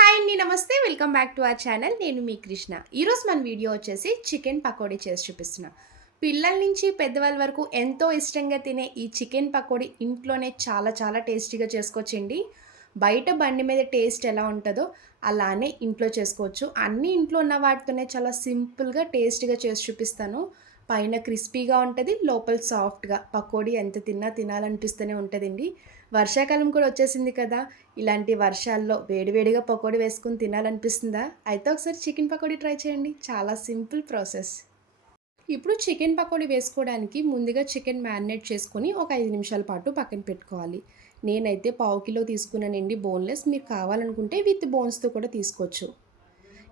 Hi అండి నమస్తే. Welcome back to our channel. నేను మీ కృష్ణ. ఈరోజు మన వీడియో వచ్చేసి చికెన్ పకోడీ చేసి చూపిస్తున్నా. పిల్లల నుంచి పెద్దవాళ్ళ వరకు ఎంతో ఇష్టంగా తినే ఈ చికెన్ పకోడీ ఇంట్లోనే చాలా చాలా టేస్టీగా చేసుకోవచ్చండి. బయట బండి మీద టేస్ట్ ఎలా ఉంటుందో అలానే ఇంట్లో చేసుకోవచ్చు. అన్ని ఇంట్లో ఉన్న వాటితోనే చాలా సింపుల్గా టేస్టీగా చేసి చూపిస్తాను. పైన క్రిస్పీగా ఉంటుంది లోపల సాఫ్ట్గా. పకోడీ ఎంత తిన్నా తినాలనిపిస్తూనే ఉంటుందండి. వర్షాకాలం కూడా వచ్చేసింది కదా. ఇలాంటి వర్షాల్లో వేడివేడిగా పకోడీ వేసుకుని తినాలనిపిస్తుందా? అయితే ఒకసారి చికెన్ పకోడీ ట్రై చేయండి. చాలా సింపుల్ ప్రాసెస్. ఇప్పుడు చికెన్ పకోడీ వేసుకోవడానికి ముందుగా చికెన్ మ్యారినేట్ చేసుకొని ఒక ఐదు నిమిషాల పాటు పక్కన పెట్టుకోవాలి. నేనైతే పావు కిలో తీసుకున్నానండి బోన్లెస్ మీరు కావాలనుకుంటే విత్ బోన్స్తో కూడా తీసుకోవచ్చు.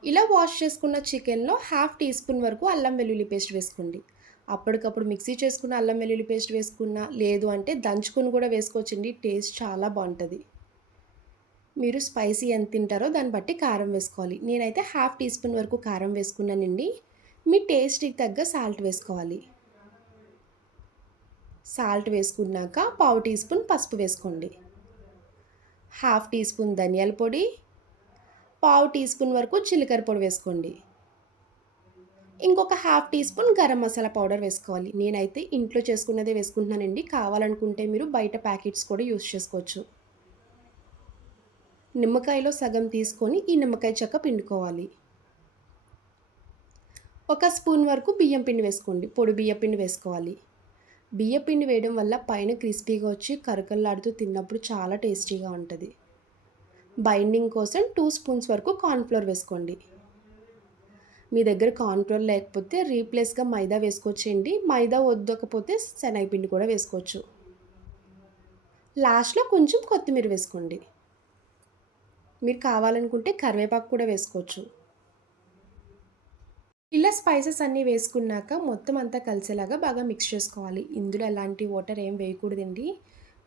ఇలా వాష్ చేసుకున్న చికెన్లో హాఫ్ టీ స్పూన్ వరకు అల్లం వెల్లుల్లి పేస్ట్ వేసుకోండి. అప్పటికప్పుడు మిక్సీ చేసుకున్న అల్లం వెల్లుల్లి పేస్ట్ వేసుకున్నా లేదు అంటే దంచుకుని కూడా వేసుకోవచ్చండి. టేస్ట్ చాలా బాగుంటుంది. మీరు స్పైసీ ఎంత తింటారో దాన్ని బట్టి కారం వేసుకోవాలి. నేనైతే హాఫ్ టీ స్పూన్ వరకు కారం వేసుకున్నానండి. మీ టేస్ట్కి తగ్గ సాల్ట్ వేసుకోవాలి. సాల్ట్ వేసుకున్నాక పావు టీ స్పూన్ పసుపు వేసుకోండి. హాఫ్ టీ స్పూన్ ధనియాల పొడి పావు టీ స్పూన్ వరకు జీలకర్ర పొడి వేసుకోండి. ఇంకొక half teaspoon garam masala powder వేసుకోవాలి. నేనైతే ఇంట్లో చేసుకున్నదే వేసుకుంటున్నానండి. కావాలనుకుంటే మీరు బయట ప్యాకెట్స్ కూడా యూస్ చేసుకోవచ్చు. నిమ్మకాయలో సగం తీసుకొని ఈ నిమ్మకాయ చెక్క పిండుకోవాలి. ఒక స్పూన్ వరకు బియ్యం పిండి వేసుకోండి. పొడి బియ్య పిండి వేసుకోవాలి. బియ్యం పిండి వేయడం వల్ల పైన క్రిస్పీగా వచ్చి కరకల్లాడుతూ తిన్నప్పుడు చాలా టేస్టీగా ఉంటుంది. బైండింగ్ కోసం టూ స్పూన్స్ వరకు కార్న్ఫ్లోర్ వేసుకోండి. మీ దగ్గర కార్న్ఫ్లోర్ లేకపోతే రీప్లేస్గా మైదా వేసుకోవచ్చండి. మైదా వద్దకపోతే శనగపిండి కూడా వేసుకోవచ్చు. లాస్ట్లో కొంచెం కొత్తిమీర వేసుకోండి. మీరు కావాలనుకుంటే కరివేపాకు కూడా వేసుకోవచ్చు. ఇలా స్పైసెస్ అన్నీ వేసుకున్నాక మొత్తం అంతా కలిసేలాగా బాగా మిక్స్ చేసుకోవాలి. ఇందులో ఎలాంటి వాటర్ ఏం వేయకూడదండి.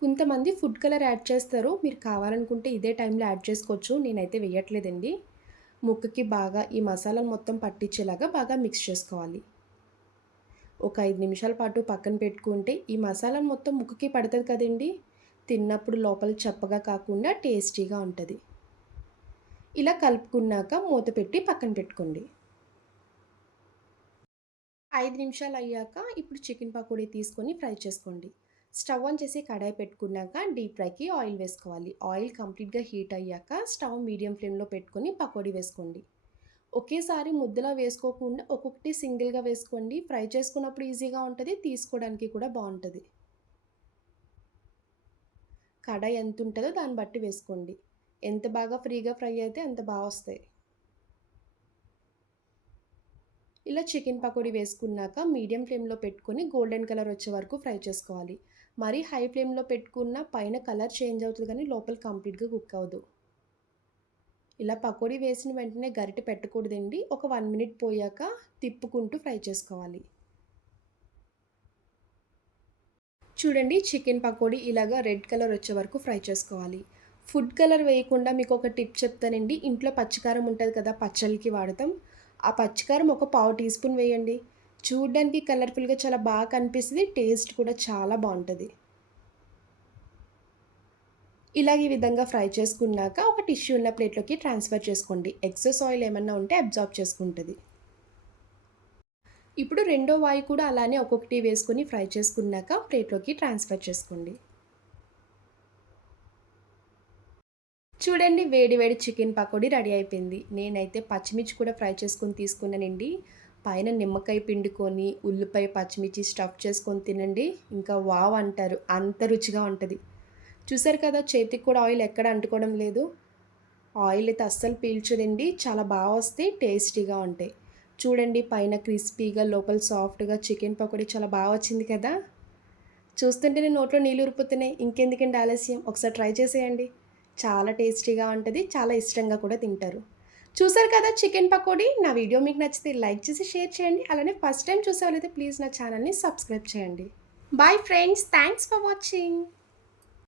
కొంతమంది ఫుడ్ కలర్ యాడ్ చేస్తారు. మీరు కావాలనుకుంటే ఇదే టైంలో యాడ్ చేసుకోవచ్చు. నేనైతే వేయట్లేదండి. ముక్కకి బాగా ఈ మసాలా మొత్తం పట్టించేలాగా బాగా మిక్స్ చేసుకోవాలి. ఒక ఐదు నిమిషాల పాటు పక్కన పెట్టుకుంటే ఈ మసాలా మొత్తం ముక్కకి పడుతుంది కదండి. తిన్నప్పుడు లోపల చప్పగా కాకుండా టేస్టీగా ఉంటుంది. ఇలా కలుపుకున్నాక మూత పెట్టి పక్కన పెట్టుకోండి. ఐదు నిమిషాలు అయ్యాక ఇప్పుడు చికెన్ పకోడీ తీసుకొని ఫ్రై చేసుకోండి. స్టవ్ ఆన్ చేసి కడాయి పెట్టుకున్నాక డీప్ ఫ్రైకి ఆయిల్ వేసుకోవాలి. ఆయిల్ కంప్లీట్గా హీట్ అయ్యాక స్టవ్ మీడియం ఫ్లేమ్లో పెట్టుకొని పకోడీ వేసుకోండి. ఒకేసారి ముద్దలా వేసుకోకుండా ఒక్కొక్కటి సింగిల్గా వేసుకోండి. ఫ్రై చేసుకున్నప్పుడు ఈజీగా ఉంటుంది తీసుకోవడానికి కూడా బాగుంటుంది. కడాయి ఎంత ఉంటుందో దాన్ని బట్టి వేసుకోండి. ఎంత బాగా ఫ్రీగా ఫ్రై అయితే అంత బాగా వస్తాయి. ఇలా చికెన్ పకోడీ వేసుకున్నాక మీడియం ఫ్లేమ్లో పెట్టుకొని గోల్డెన్ కలర్ వచ్చే వరకు ఫ్రై చేసుకోవాలి. మరీ హై ఫ్లేమ్లో పెట్టుకున్న పైన కలర్ చేంజ్ అవుతుంది కానీ లోపల కంప్లీట్గా కుక్ అవ్వదు. ఇలా పకోడీ వేసిన వెంటనే గరిటె పెట్టకూడదండి. ఒక వన్ మినిట్ పోయాక తిప్పుకుంటూ ఫ్రై చేసుకోవాలి. చూడండి చికెన్ పకోడీ ఇలాగా రెడ్ కలర్ వచ్చే వరకు ఫ్రై చేసుకోవాలి. ఫుడ్ కలర్ వేయకుండా మీకు ఒక టిప్ చెప్తానండి. ఇంట్లో పచ్చికారం ఉంటుంది కదా పచ్చళ్ళకి వాడతాం. ఆ పచ్చికారం ఒక పావు టీ స్పూన్ వేయండి. చూడడానికి కలర్ఫుల్గా చాలా బాగా కనిపిస్తుంది టేస్ట్ కూడా చాలా బాగుంటుంది ఇలాగ ఈ విధంగా ఫ్రై చేసుకున్నాక ఒక టిష్యూ ఉన్న ప్లేట్లోకి ట్రాన్స్ఫర్ చేసుకోండి. ఎక్సెస్ ఆయిల్ ఏమన్నా ఉంటే అబ్జార్బ్ చేసుకుంటుంది. ఇప్పుడు రెండో వాయి కూడా అలానే ఒక్కొక్కటి వేసుకొని ఫ్రై చేసుకున్నాక ప్లేట్లోకి ట్రాన్స్ఫర్ చేసుకోండి. చూడండి వేడి వేడి చికెన్ పకోడీ రెడీ అయిపోయింది. నేనైతే పచ్చిమిర్చి కూడా ఫ్రై చేసుకొని తీసుకున్నానండి. పైన నిమ్మకాయ పిండుకొని ఉల్లిపాయ పచ్చిమిర్చి స్టఫ్ చేసుకొని తినండి. ఇంకా వావ్ అంటారు. అంత రుచిగా ఉంటుంది. చూసారు కదా చేతికి కూడా ఆయిల్ ఎక్కడ అంటుకోవడం లేదు. ఆయిల్ అయితే అస్సలు పీల్చదండి. చాలా బాగా వస్తాయి టేస్టీగా ఉంటాయి. చూడండి పైన క్రిస్పీగా లోపల సాఫ్ట్గా చికెన్ పకోడీ చాలా బాగా వచ్చింది కదా. చూస్తుంటేనే నోట్లో నీళ్ళు ఉరిపోతున్నాయి. ఇంకెందుకండి ఆలస్యం? ఒకసారి ట్రై చేసేయండి. చాలా టేస్టీగా ఉంటుంది. చాలా ఇష్టంగా కూడా తింటారు. చూసారు కదా చికెన్ పకోడీ? నా వీడియో మీకు నచ్చితే లైక్ చేసి షేర్ చేయండి. అలానే ఫస్ట్ టైం చూసేవాళ్ళైతే ప్లీజ్ నా ఛానల్ని సబ్స్క్రైబ్ చేయండి. Bye friends thanks for watching